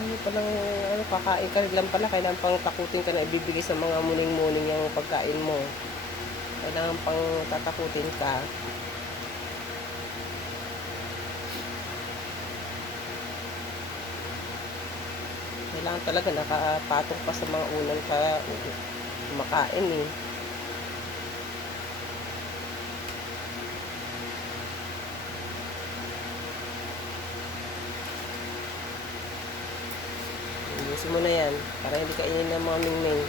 Ano palang ano, kakain ka lang pala, kailangan pang takutin ka na ibibigay sa mga muning-muning yung pagkain mo. Kailangan pang tatakutin ka. Kailangan talaga nakapatong pa sa mga unang kumakain eh. Ayusin mo na yan para hindi kainin ng mga mingming.